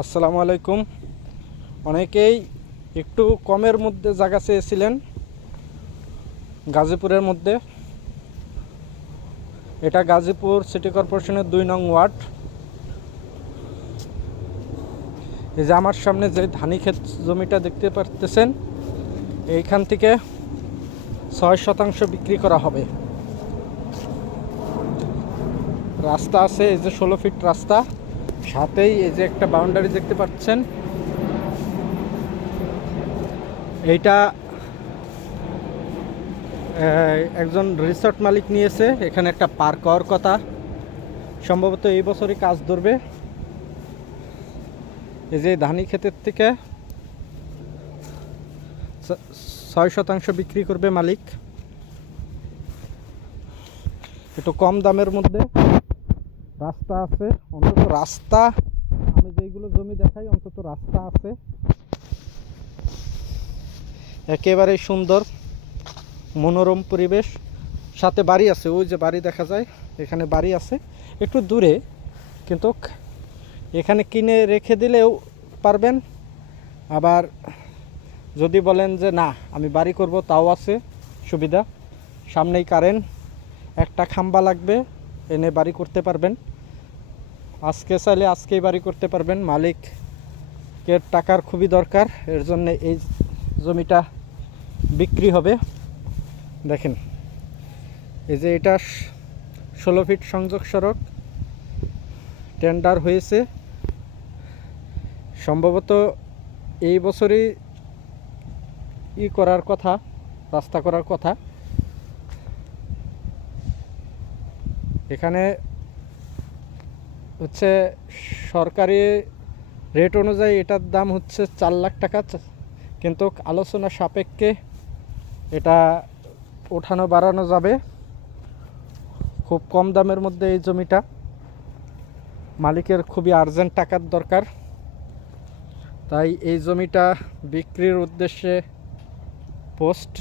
আসসালামু আলাইকুম। অনেকেই একটু কমের মধ্যে জায়গা চেয়েছিলেন গাজীপুরের মধ্যে। এটা গাজীপুর সিটি কর্পোরেশনের 2 নং ওয়ার্ড। এই যে আমার সামনে যে ধানি ক্ষেত জমিটা দেখতে পারতেছেন, এইখান থেকে 6% বিক্রি করা হবে। রাস্তা আছে, এই যে 16 ফিট রাস্তা, সাথেই এই যে একটা বাউন্ডারি দেখতে পাচ্ছেন। এইটা একজন রিসর্ট মালিক নিয়েছে। এখানে একটা পার্ক হওয়ার কথা, সম্ভবত এই বছরই কাজ ধরবে। এই যে ধানি ক্ষেতের থেকে 6% বিক্রি করবে মালিক। একটু কম দামের মধ্যে রাস্তা আছে, অন্তত রাস্তা, আমি যেইগুলো জমি দেখাই অন্তত রাস্তা আছে, একেবারেই সুন্দর মনোরম পরিবেশ, সাথে বাড়ি আছে। ওই যে বাড়ি দেখা যায়, এখানে বাড়ি আছে একটু দূরে, কিন্তু এখানে কিনে রেখে দিলেও পারবেন। আবার যদি বলেন যে না আমি বাড়ি করব, তাও আছে সুবিধা। সামনেই কারেন্ট, একটা খাম্বা লাগবে, এনে বাড়ি করতে পারবেন। আজকে চাইলে আজকেই বাড়ি করতে পারবেন। মালিকের টাকার খুবই দরকার, এর জন্য এই জমিটা বিক্রি হবে। দেখেন, এই যে এটা 16 ফিট সংযোগ সড়ক, টেন্ডার হয়েছে, সম্ভবত এই বছরই করার কথা, রাস্তা করার কথা। এখানে হচ্ছে সরকারি রেট অনুযায়ী এটার দাম হচ্ছে 4 লাখ টাকা, কিন্তু আলোচনা সাপেক্ষে এটা ওঠানো বাড়ানো যাবে। খুব কম দামের মধ্যে এই জমিটা, মালিকের খুবই আর্জেন্ট টাকার দরকার, তাই এই জমিটা বিক্রির উদ্দেশ্যে পোস্ট।